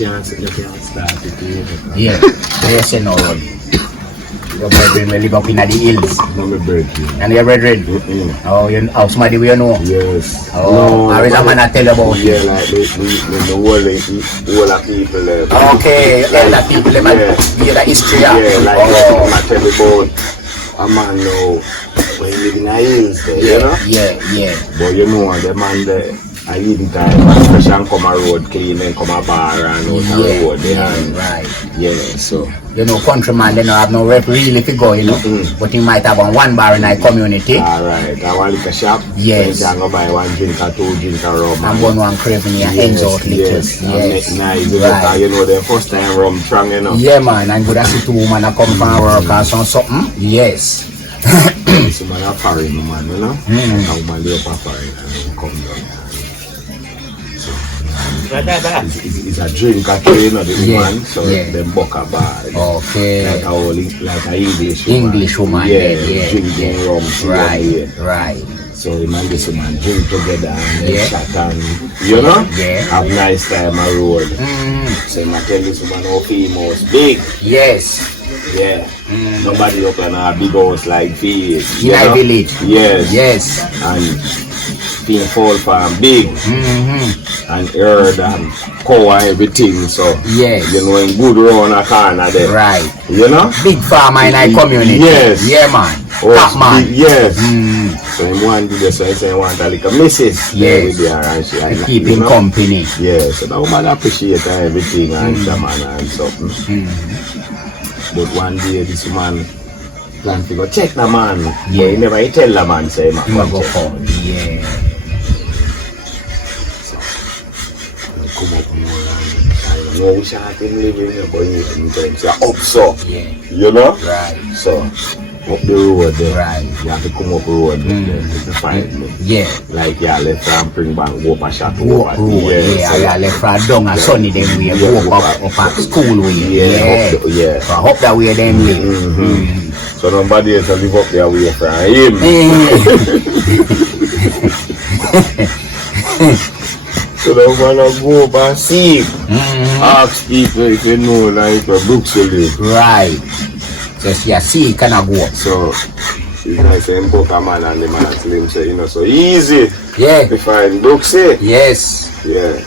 can't start it. Yeah, yes and no road. Your brethren will live up in the hills. No, my brethren. And your brethren? Oh, somebody we know? Yes. Oh, no, is a man I tell about it? Yeah, like the whole of people there. Okay, elder people, they might be the history. Yeah, like I tell you about a man now when he live in the hills there, you know? Yeah. But you know, the man there, I live in time, especially come a road clean and come a bar and out the road there. Right. Yeah, so. You know, countryman, they don't have no rep really to go, you know. But he might have one bar in our community. Alright, I want liquor shop. Yes. So you can go buy 1 drink or 2 drink of rum. I'm going one craving here, ends out liquors. Yes. Nice, right. You know, the first time rum strong, you know. Yeah, man, I'm good to see 2 women that come from work or something. Yes. This man a foreign man, you know. A woman live up a foreign and come down. It's a drink at you know, the woman, so them book a bar. Okay. Like a English woman. Yeah. Drinking rum. Right. So the man this woman drink together and they chat and you know have nice time on road. So I tell this woman how famous big. Yes. Yeah. Nobody up in a big house like this. In a village. Yes. And being fall farm big and herd and cow and everything, so you know in good round a corner there. Right. You know? Big farmer in our community. Yes. Yeah, man. Oh, top man. Big, yes. So him want to do this, so he say he want a little missus. Yes. With her and she keep him company. Yeah, so the woman appreciate everything and the man and something. But one day this man plan to go check the man. Yeah. But he never tell the man say man go check. Yeah. Come up more and I know we shall have living but in terms of up so you know? Right. So up the road there. Right. You have to come up the road there to find me. Yeah. Like left from bring back go up a shot over. Yeah, left from down a sunny then we go up at school way. Yeah. So I hope that way them live. So nobody else live up there way from him. So the man go up and see, ask people if you know like where Brooks will live. Right. Just see can I go up. So it's nice to book a man and the man tell him say, you know, so easy. Yeah. To find Brooks. Yes. Yeah.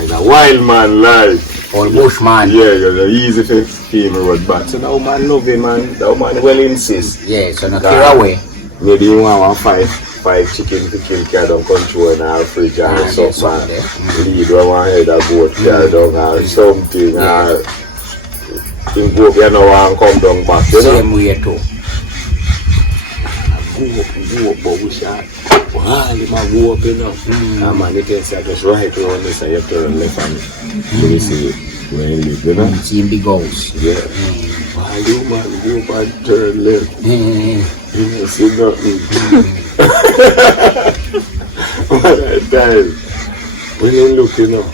And a wild man like. Or bushman. Yeah, you're easy to feel me road back. So the woman love him man. The woman will insist. Yeah, so not carry away. Maybe you want 5 chicken to kill carry down control in our fridge or something. Lead one head of goat carry down or something or him go up here now and come down back. You know? Same way too. Go up, but we shall him go up, you know. And man, you can say just right around this and you turn left and you see where he live, you know. See him big house. Yeah. While you man go up and turn left. You see nothing. What a time. When you look, you know,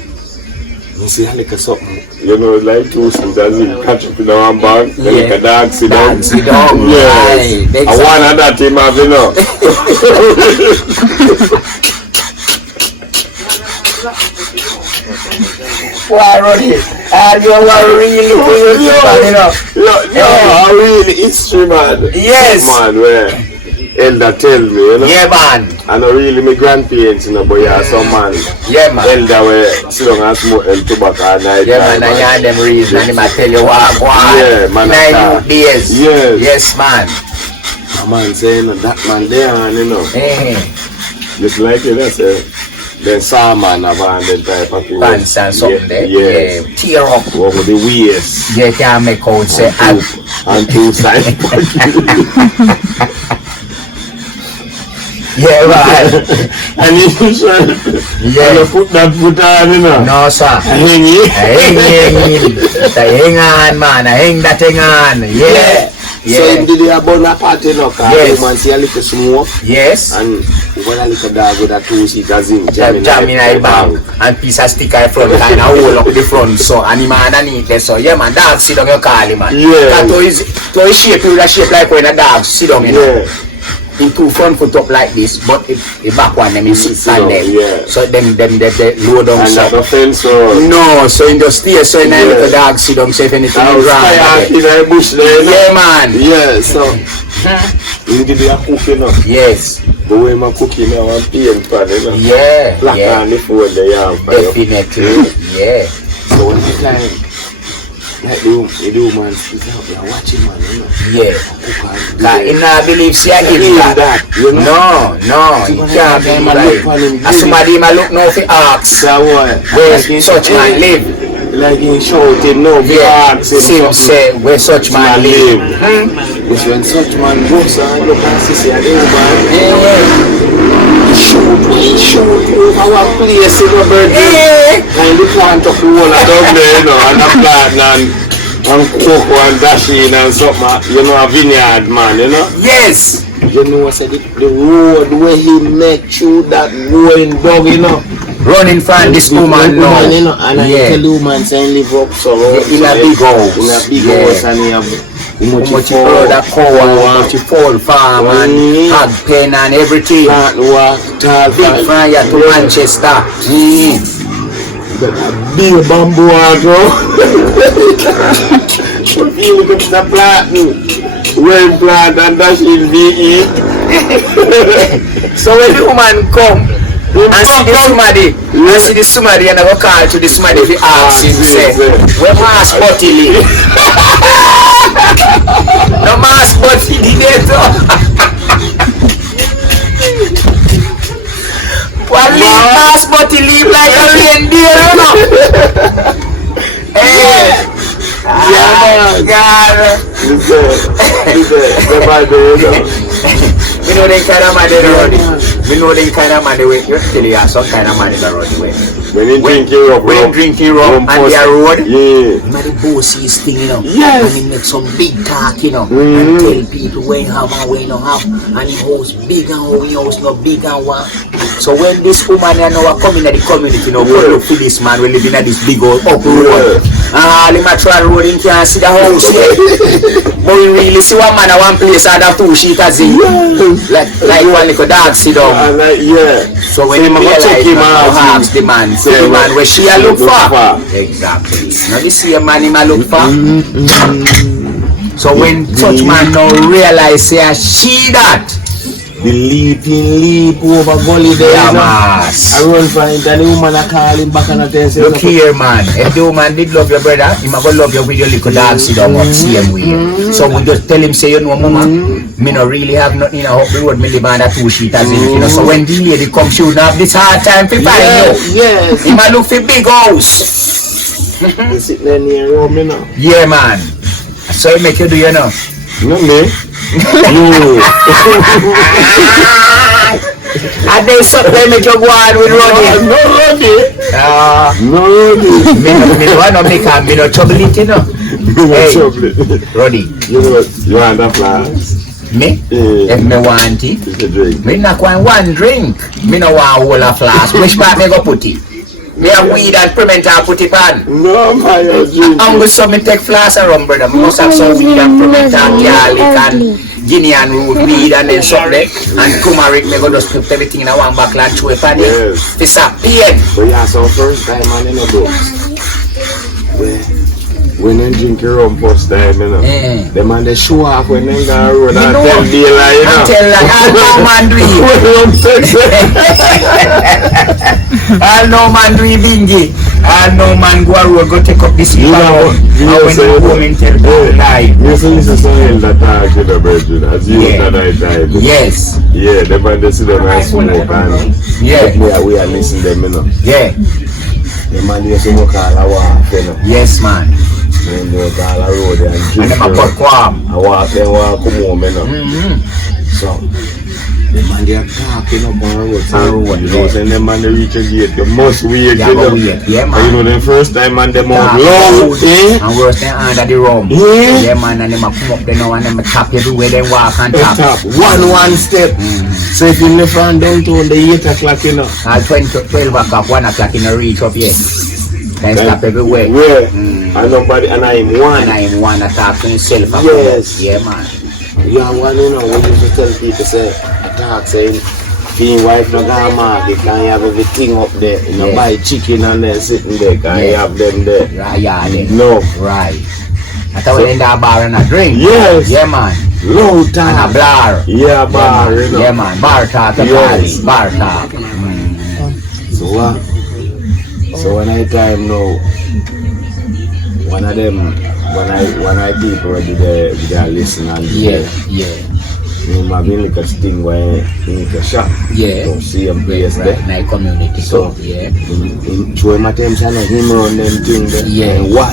you see a little something, you know, like 2 sisters you catch up in one bag, then you can dance it down. Dance it down. Yes. Right. I want that team have, you know. Why run it? And you are really you know. No, really history man. Yes. Man, where elder tell me, you know. Yeah, man. I know really my grandparents, you know, but yeah, some man. Yeah, man. Elder where sit down and smoke tobacco at night. Yeah, man, I hear them reason and they might tell you what. Yeah, man. 9 days. Yes. Yes, man. A man saying that man there, and you know. Just like you know, say. Then salmon have on them type of pants and something there. Yes. Yeah. Tear up. Over the waist. You can make out say and 2 sides. Yeah, right. And you should you put that foot on, you know. No, sir. Hang on, man. Hang that thing on. Yeah. So him did a burn a party, you know, because man see a little smoke. Yes. And when a little dog with a 2-seater zinc jam in a bank and piece of sticker in front kind of hold up the front so and him underneath there so yeah man dog sit down you call him man. Yeah. That to his shape you shape like when a dog sit down you know. in two front foot up like this, but the back one them is stand there. Yeah. So them they load down. And So not offense or no, so in the stairs, so in Yeah. the dog sit down, say if anything I is was wrong. tired in the bush there. Yeah, man. Yeah, so you did your cooking up. Yes. But when my cooking now, I'm paying for it. Yeah. Black Yeah. on the phone there, yeah. Definitely. Yeah. So when the time, like the woman speak out, you're watching man, you know. Yeah. Cook In I believe she a give that. that. You know? No, you can't be like. As somebody might look now for ask. So what? Where such man live? Like in shouting, no, be Yeah. asking Sim say where such man live. Which when such man goes and look and see and the woman, Yeah. shoot over our place in the birthday. And the plant up the whole of down there, you know, and the plant and cocoa and dashing and something, you know, a vineyard man, you know. Yes. You know, I said the road where he make through that going dog, you know. Running from this woman now. You know, and I tell the woman saying live up so in a big house. In a big house and he have much for that cow, much for farm and hog pen and everything. Big fire to Manchester. Big bamboo bro. You look at the plant, rain plant and dash in VE. So when the woman come and see the somebody and I go call to the somebody if he ask him say, where mass butty live? No mass butty did well, leave mass butty live like a reindeer, you know? Hey! God! We know they kind of man they run it. We know they kind of man they wait. You tell you some kind of man they run the way. When drinking rum and their road. Yeah. You know the bossiest thing, you know. Yes. And he make some big talk, you know. And tell people where you have and where you don't have. And the house big and how your house not big and what. So when this woman you know come in the community, you know, go look for this man we live in this big old up road. All him a try road him can't see the house yet. But we really see one man at one place and have two sheet as in. Like one little dog sit down. So when you realize him ask the man, see the man where she a look for. Exactly. Now you see a man him a look for. So when such man now realize say she that. The leap over gully there. Yeah, mass. I run for it and the woman I call him back and I tell him. Look here, man. If the woman did love your brother, he might go love you with your little dog sit down up same with you. So we just tell him, say, you know, mama, me no really have nothing in a up the road, me live on that two sheet as in, you know. So when the lady come, she would have this hard time to find you. Yes. He might look for big house. You sit there near home, you know. Yeah, man. So he make you do, you know. No, me. And then something make you go on with Roddy. No, Roddy. No, Roddy. Me no want to make a me no trouble it, you know. Hey, Roddy. You know what? You want that flask? Me? Yeah. If me want it, It's a drink. me not want one drink. Me no want whole a flask. Which part me go put it? Me have weed and piment and put it on. No, my drink. I'm going to take flask and rum, brother. Me must have some weed and piment and garlic and Guinea and root weed and then something. And turmeric, me go just put everything in a one back and chew it on it. Yes. It's a pain. But yeah, so first time man in the books. When they drink your rum first time, you know. The man they show off when they go on road and tell daylight, you know. Tell like all no man do it. All no man do it bingy. All no man go a road go take up this people road. And when the woman tell the lie. You see this is something that talk in the virgin as you at night time. Yes. Yeah, the man they see them and smoke and we are listening them, you know. Yeah. The man used to walk all the walk, you know. Yes, man. Then they walk all the road and drink. And them a put quam. I walk then walk come home, you know. So the man they are talking up on the road. You know, saying the man they reach a gate, you must wait, you know. Yeah, man. And you know the first time man them out loud, and worse than under the rum. Yeah, man, and them a come up there now and them a tap everywhere they walk and tap. One step. So if you live from downtown the 8 o'clock, you know. 12 o'clock, 1 o'clock in the reach up here. Then stop everywhere. Where? And nobody, and I am one. And I am one attack to himself. Yes. Yeah, man. you have one, you know, we used to tell people, say, attack, saying, being wife no go market, can you have everything up there, you know, buy chicken and then sitting there, can you have them there? Right, yeah, no. Right. I thought we in that bar and a drink. Yes. Yeah, man. Low time. And a bar. Yeah, bar, you know. Yeah, man. Bar talk, yes. Bar talk. So what? So when I time now, one of them, when I people ready they listen and yeah. You know, maybe like a thing where you need a shop. Yeah. So see them place there. In my community. So yeah. Show him attention and him on them things there. Yeah. And why?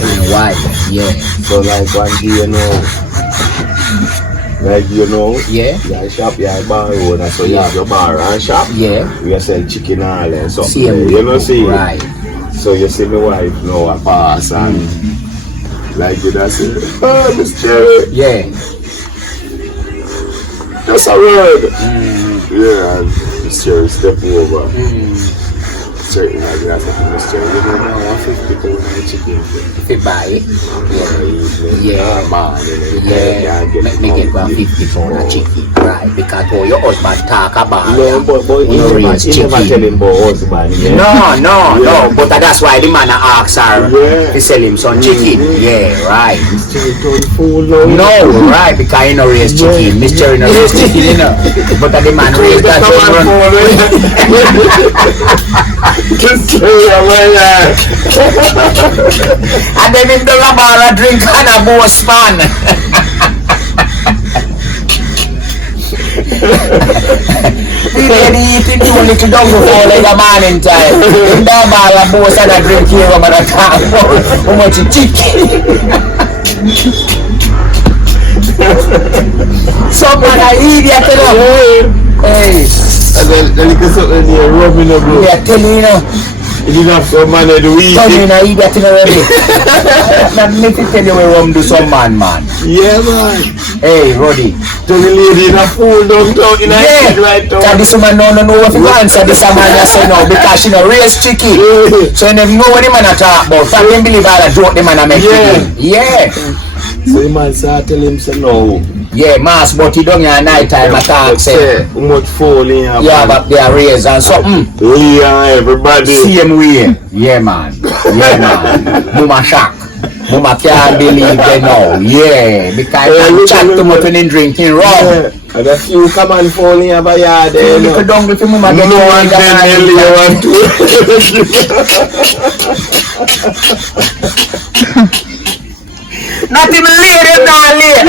Yeah. So like one day, you know, yeah. You shop, you bar owner, so you have your bar and shop. Yeah. We sell chicken all and something. See him, you know, see. Right. So you see my wife now I pass and like you that say, oh, Miss Cherry. Yeah. That's a word. Yeah, and Miss Cherry step over. Certain like that, Miss Cherry, you know, now I 50 pounds of chicken. If you buy it, yeah. Let me get 150 pounds of chicken, right? Because all your husband talk about no, but you never tell him about husband. Yeah. No, but that's why the man asks her to sell him some chicken. Yeah, right. Miss Cherry turn fool now. No, right, because he no raise chicken. Miss Cherry no raise chicken, you know. But the man raise that and then him don't bar a drink and a boss man. He eating you little dog before like a man in time. Him don't bar a boss and a drink here over the time. How much chicken? Someone an idiot, you know. Hey. And then little something here rubbing the bro. Yeah, tell you, you know. You didn't have some man to eat. Tell me now, idiot, you know already. Let me tell you where we do some man. Yeah, man. Hey, Roddy. Tell the lady in a fool downtown in a right now. Tell this woman no what you answer this man just say no because she no raise chicken. So you never know what the man a talk about. So you believe all the joke the man a make chicken. Yeah. So the man start tell him say no. Yeah, mass, but he don't at night time attack say how much fool in here. Yeah, but they are raised and something. Yeah, everybody. Same way. Yeah, man. Mama shock. Mama can't believe they know. Yeah, because I chat too much when they drinking rum. Yeah. And a few come and fall in a yard there. You don't go to mama get no one not even late, not late.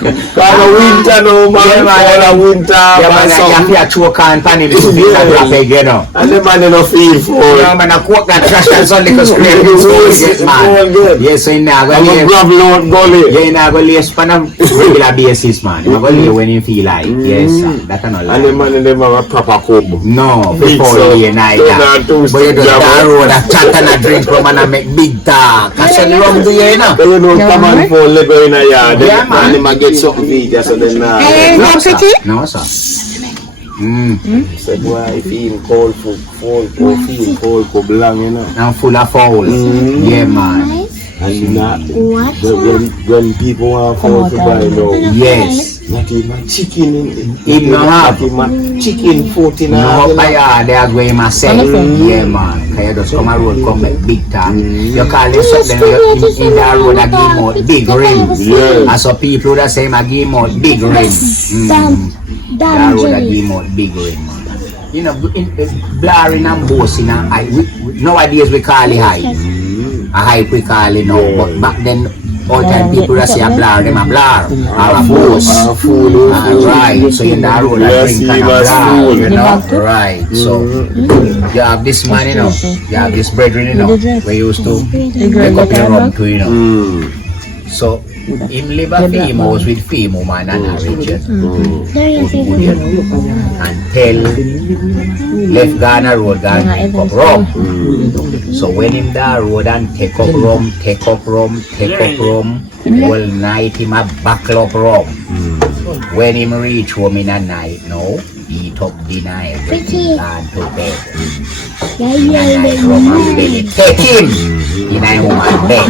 Because the winter no man, yeah, man, winter. Yeah, man, you have to choke and pan him to be a graphic, you know. And the man don't feel full. Yeah, man, I cook that trash and something because scrape his man. Yes, so you know, I'm a gravel out gully. Yeah, you know, go lay on a regular basis, man. You go lay when you feel like. Yes, sir. That's not lie. And the man in them have a proper cob. No, before you night. But you do that road, a chat and a drink rum and a make big talk. That's what the rum do, you know. You know, come and fall Lego in a yard. Yeah, man. And get something to eat, so then no, sir. No, sir. Say, boy, I feel cold for long, you know. I'm full of foul. Yeah, man. And that, when people want fowl to buy now, yes. not even chicken in not even chicken 14 no, they are going myself. Yeah, man. You just come a road, come back big time. You call this up, then in that road, I give more big rims. And so people that say, I give more big rims. That road, I give more big rims. You know, blaring and boasting, nowadays we call it hype. A hype we call it now, but back then, all time people that say a blare, them a blare, or a boast. Right, so in that road, I drink and a blare, you know, right. So, you have this man, you know, you have this brethren, you know, we used to make up your rum too, you know. So, him live a female house with female man and a region. And tell left Ghana road and take up rum. So when him that road and take up rum, all night him a buckle up rum. When him reach home in a night now, eat up dinner everything and to bed. Night rum and belly. Take him! in a woman bed.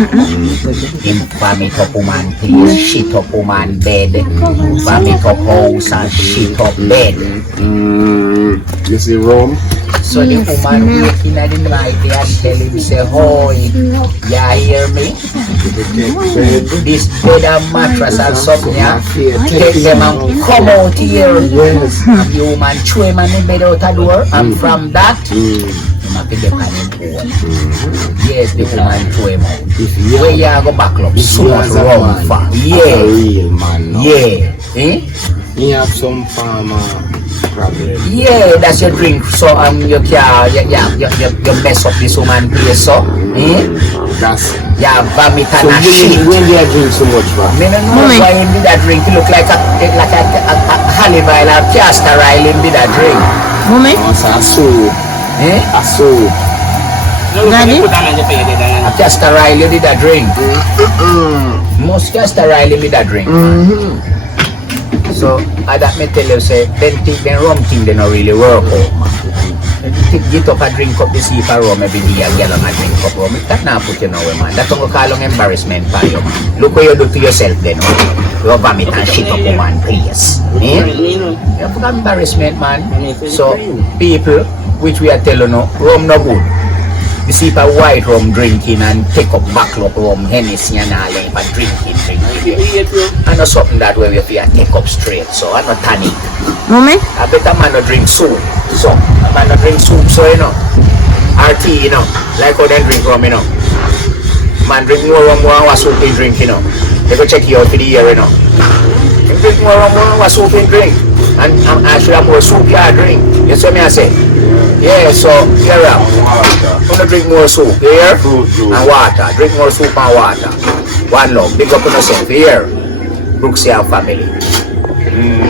Him vomit up woman place, shit up woman bed, vomit up house and shit up bed. You see Rome? So the woman waking at the night and tell him, say, "Hoy, ya hear me? This bed and mattress and something, yeah? Take them and come out here." Yes. And the woman throw him and the bed out the door, and from that, him have to get on him own. Yes, the woman throw him out. Where you go back up, so much wrong for. Yeah, Real man. No. yeah, eh? You have some farmer problem. Yeah, that's your drink. So you mess up this woman place, so That's yeah, vomit so and a shit. when they drink so much, man. Me don't know why him did that drink. It look like a olive oil or castor oil him did that drink. Mommy? Also, a soup. A soup. Daddy? A castor oil you did that drink. Most castor oil him did that drink. So I that me tell you say then rum thing they not really work out, man. Get up and drink up the sea for rum every day and get on and drink up rum. That not put you nowhere, man. That's what we call an embarrassment for you, man. Look what you do to yourself then, man. You vomit and shit up woman, please. You have embarrassment, man. So people, which we are telling you, rum no good. You see for white rum drinking and take up backlog rum, Hennessy and all that, but drinking. I know something that way we have to take up straight, so I not tonic. Mommy? I better man not drink soup, so a man not drink soup, so you know, or tea, you know, like how they drink rum, you know. Man drink more rum, more soup in drink, you know. They go check you out for the year, you know. You drink more rum, more soup in drink, and actually have more soup you drink. You see me I say? Yeah, so here I'm gonna drink more soup, here, and water. Drink more soup and water. One love, big up on yourself, here. Brooks family.